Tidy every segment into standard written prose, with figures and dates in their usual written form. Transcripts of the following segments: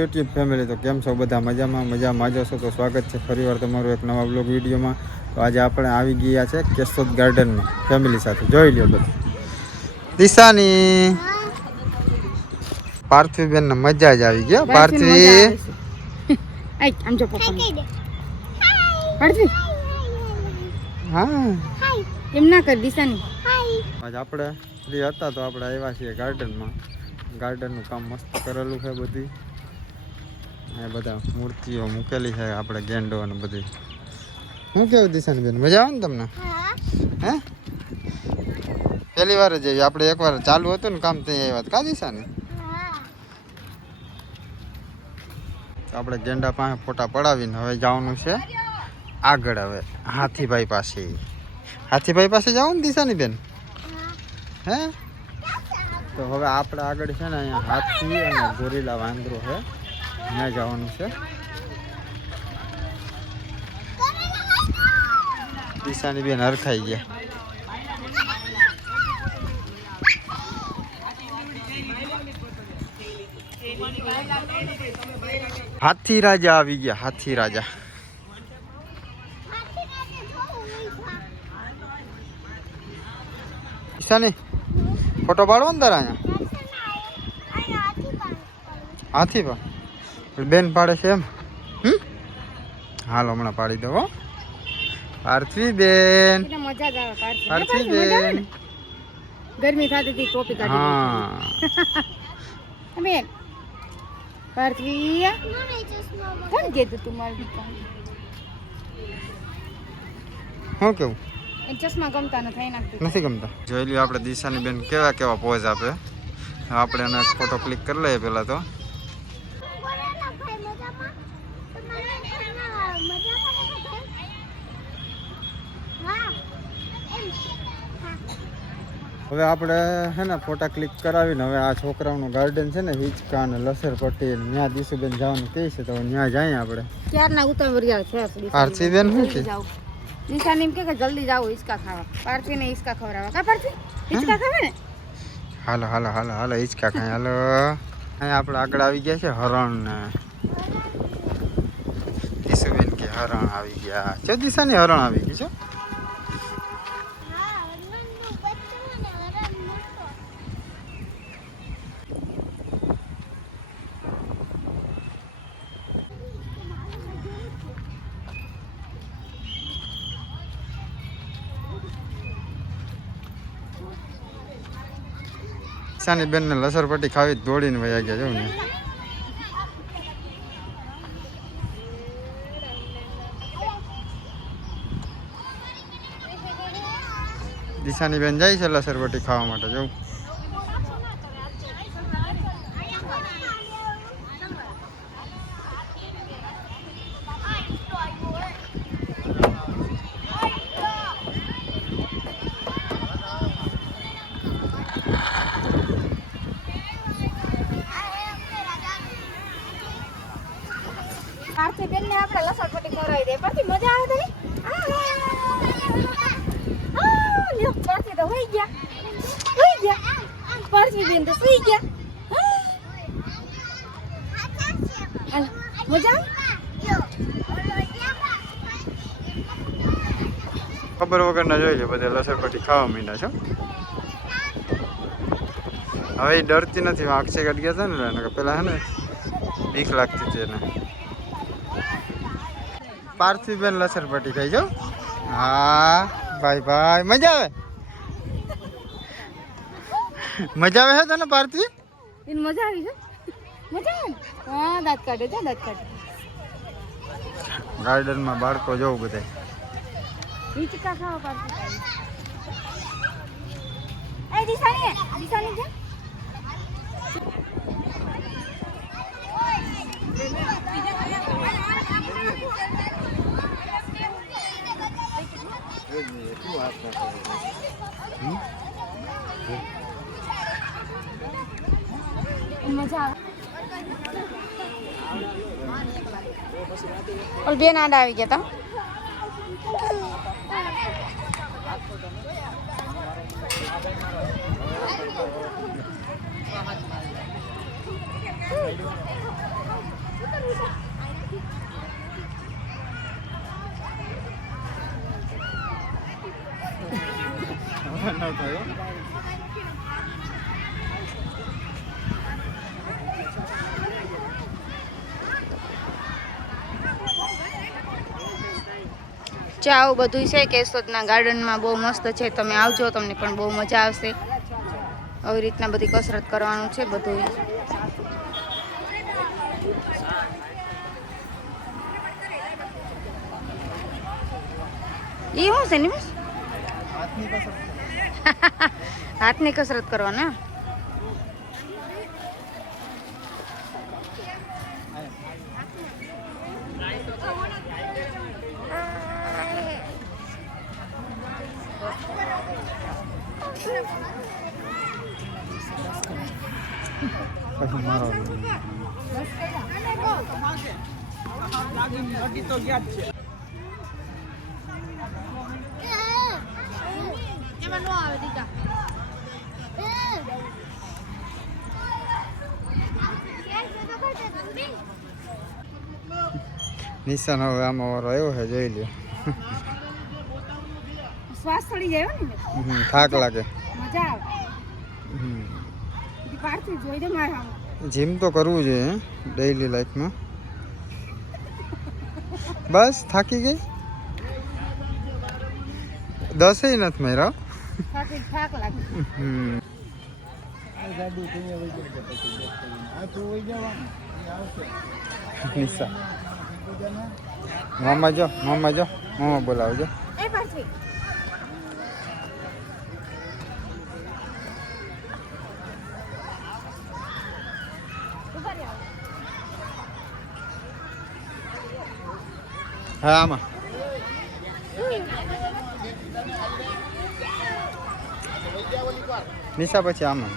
YouTube family, તો કેમ છો બધા? મજામાં જશો તો સ્વાગત છે ફરીવાર તમારું એક નવા બ્લોગ વિડીયોમાં. તો આજે આપણે આવી ગયા છે કેશોદ ગાર્ડનમાં ફેમિલી સાથે. જોઈ લ્યો બધું. દિશાની પાર્થવીબેન ને મજા જ આવી ગયો. પાર્થવી આમ જો પપ્પા પાર્થવી હા એમ ના કર દિશાની. આજ આપણે ફ્રી હતા તો આપણે આવ્યા છીએ ગાર્ડનમાં. ગાર્ડનનું કામ મસ્ત કરેલું છે. બધી આ બધા મૂર્તિઓ મૂકેલી છે. આપણે ગેંડો અને બધી. શું કેવું દિશાની બેન, મજા આવે ને તમને? હે પહેલી વાર જ આવી આપણે. એકવાર ચાલુ હતું ને કામ ત્યાં આવ્યા કા દિશાની? આપણે ગેંડા પાસે ફોટા પડાવીને હવે જવાનું છે આગળ. હવે હાથીભાઈ પાસે. હાથીભાઈ પાસે જાવ ને દિશાની બેન? હે તો હવે આપણે આગળ છે ને અહીંયા હાથી અને ગોરીલા વાંદરો છે, ત્યાં જવાનું છે. દિશાની બેન હરખાઈ ગયા. હાથી રાજા આવી ગયા. હાથી રાજા દિશાની ફોટો પાડવો ને તારા અહીંયા? હાથી પણ બેન પાડે છે એમ? હાલો હમણાં પાડી દો. પાર્થવી બેન, મજા જ આવે પાર્થવી બેન. ગરમી થતી હતી ટોપી કાઢી. હા બેન પાર્થવી કોણ કીધું તું મારી દુકાન? શું કેવું? એ ચશ્મા ગમતા નથી ગમતા. જોઈ લ્યો આપણે દિશાની બેન કેવા પોઝ આપે. આપણે એનો એક ફોટો ક્લિક કરી લઈએ પેલા તો. હવે આપણે છે ને ફોટા ક્લિક કરાવીને હવે આ છોકરાઓનું ગાર્ડન છે ને હિંચકા અને લસરપટ્ટી, ત્યાં દિશુબેન જવાનું કહે છે તો ત્યાં જઈએ આપણે. ક્યારના ઉતાવળિયા છે. પાર્થવીબેન શું છે? નિશાની એમ કે જલ્દી જાઓ હિંચકા ખાવા. પાર્થવી ને હિંચકા ખવડાવવા. કા પાર્થવી હિંચકા ખાવે ને? હાલો હાલો હાલો હાલો હિંચકા ખાય. હાલો અહીંયા આપણે આગળ આવી ગયા છે હરણ ને. દિશુબેન કે હરણ આવી ગયા છે. દિશાની હરણ આવી ગઈ છે. દિશાની બેન ને લસરપટ્ટી ખાવી દોડીને વયા ગયા. જો ને દિશાની બેન જાય છે લસરપટ્ટી ખાવા માટે. જવું પાર્થવી બેન ને આપણે લસણપટ્ટી ખવડાવી દે. પાર્થવી મજા આવે તને? લ્યો પાર્થવી તો હોઈ ગયા. પાર્થવી બેન તો સુઈ ગયા. હાલો મજા ખબર વગર ના જોઈ લે બધા લસરપટ્ટી ખાવા માંડ્યા છો. હવે એ ડરતી નથી. અક્ષય કાઢ ગયા હતા ને પેલા હે ને બીક લાગતી હતી એને. પાર્થવીબેન લસરપટ્ટી ખાઈ જાઓ. હા ભાઈ મજા આવે. મજા આવે છે તને પાર્થવી? એને મજા આવી છે. મજા આવે. હા દાંત કાઢે છે. દાંત કાઢે. ગાર્ડનમાં બાળકો જોવું બધા. હિંચકા ખાવા પાર્થવી. એ દિશાની છે. મજા આવે. બેન આડા આવી ગયા તા. ચાવ બધું છે કેશોદના ગાર્ડનમાં બહુ મસ્ત છે. તમે આવજો, તમને પણ બહુ મજા આવશે. આવી રીતના બધી કસરત કરવાનું છે બધું. એ શું છે નિમેશ? હાથની કસરત કરવાના. પછી મારો નિશાન હવે આમાં વારો આવ્યો છે, જોઈ લ્યો. શ્વાસ ચડી જાય ને, થાક લાગે. મજા આવે. પાર્થિવ જોઈ દે મારા. જીમ તો કરવું જોઈએ ડેઈલી લાઈફમાં. બસ થાકી ગઈ. 10 નથી માર્યા. થાક લાગે. નિશા મામા જો મામા બોલાવજો. એ પાર્થિવ હા આમાં નિશા પછી આમાં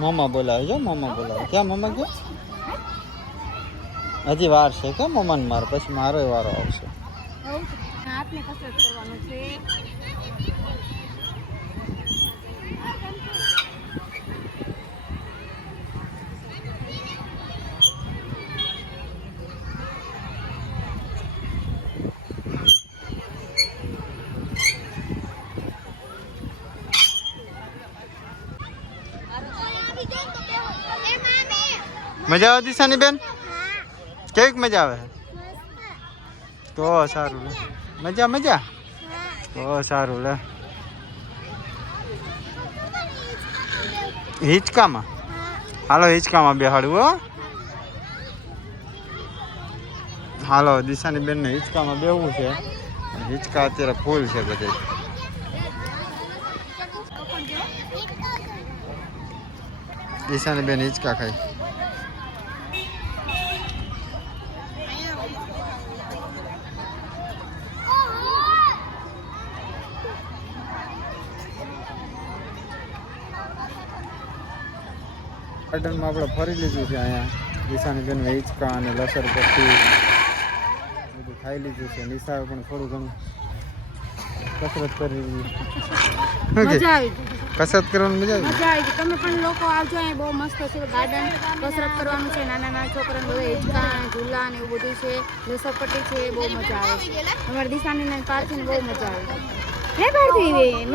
મામા બોલાવે છે. મામા બોલાવે. ક્યાં મામા ગયા? હજી વાર છે કે મમ્માને માર પછી મારો વારો આવશે. હાથને કસરત કરવાનું છે. મજા આવે દિશાની બેન? કેવીક મજા આવે? તો સારું લે. મજા તો સારું લે. હિંચકામાં હાલો, હિંચકામાં બેહાડવું હો. હાલો દિશાની બેન ને હિંચકામાં બેહવું છે. હિંચકા અત્યારે ફૂલ છે બધે. દિશાની બેન હિંચકા ખાય. ગાર્ડનમાં આપણે ફરી લીધું છે. અહીંયા દિશાની બેન હિંચકા અને લસરપટ્ટી બધું ખાઈ લીધું છે. નિશા પણ થોડું ઘણું કસરત કરી મજા આવી. કસરત કરવાની મજા આવી. મજા આવી. તમે પણ લોકો આવજો. અહીંયા બહુ મસ્ત છે ગાર્ડન. કસરત કરવાનું છે. નાના નાના છોકરાને બધા હિંચકા ઝૂલા ને એવું બધું છે. લસરપટ્ટી છે. બહુ મજા આવે. અમારી દિશાની ને પાર્થિવ બહુ મજા આવે. હે પાર્થિવ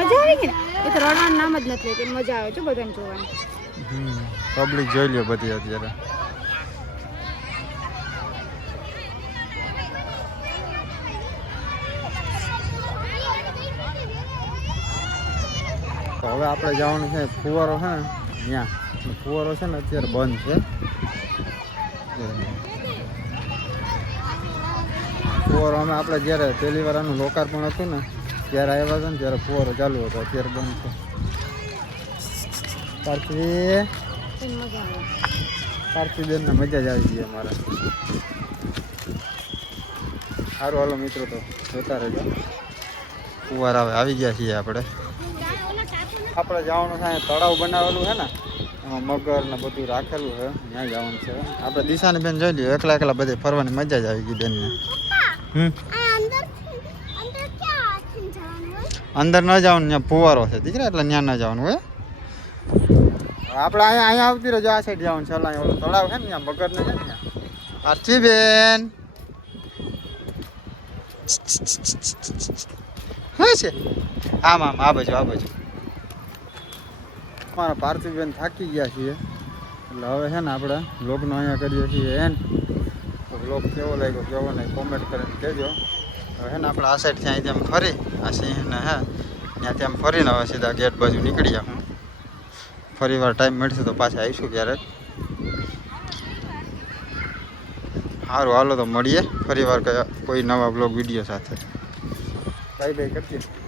મજા આવી કે એ તો રડવાનું નામ જ નથી લેતી. મજા આવે છે બધાને જોવાની. પબ્લિક જોઈ લ્યો બધી અત્યારે. તો હવે આપણે જવાનું છે ફુવારો છે ને ત્યાં. ફુવારો છે ને અત્યારે બંધ છે. ફુવારો અમે આપણે જ્યારે પહેલી વાર આનું લોકાર્પણ હતું ને ત્યારે આવ્યા હતા ને ત્યારે ફુવારો ચાલુ હતો. અત્યારે બંધ છે. પાર્થિવ બેન ને મજા જ આવી ગઈ અમારે. સારું હાલો મિત્રો, તો જોતા રહેજો. ફુવાર આવે આવી ગયા છીએ આપણે જવાનું છે અહીંયા તળાવ બનાવેલું છે ને એમાં મગર ને બધું રાખેલું છે ત્યાં જવાનું છે આપણે દિશાની બેન જોઈ લઈએ એકલા એકલા બધે ફરવાની મજા જ આવી ગઈ બેનને અંદર ન જવાનું ત્યાં ફુવારો છે દીકરા એટલે ત્યાં ન જવાનું હોય આપણે અહીંયા આવતી રહેજો આ સાઈડ જવાનું છે ઓલા ઓલો તળાવ છે ને ત્યાં મગર ને છે ને ત્યાં આરતી બેન હા છે આમ આ બાજુ મારા પાર્થિવબેન થાકી ગયા છીએ એટલે હવે છે ને આપણે બ્લોગનો અહીંયા કરીએ છીએ એન્ડ તો બ્લોગ કેવો લાગ્યો કેવો નહીં કોમેન્ટ કરીને કહેજો હવે છે ને આપણે આ સાઈડથી અહીંથી આમ ફરી આ સિંહને હે ત્યાંથી આમ ફરીને હવે સીધા ગેટ બાજુ નીકળી જાઉં ફરી વાર ટાઈમ મળશે તો પાછા આવીશું ક્યારેક સારું હાલો તો મળીએ ફરી વાર કોઈ નવા બ્લોગ વિડીયો સાથે બાય બાય કરજે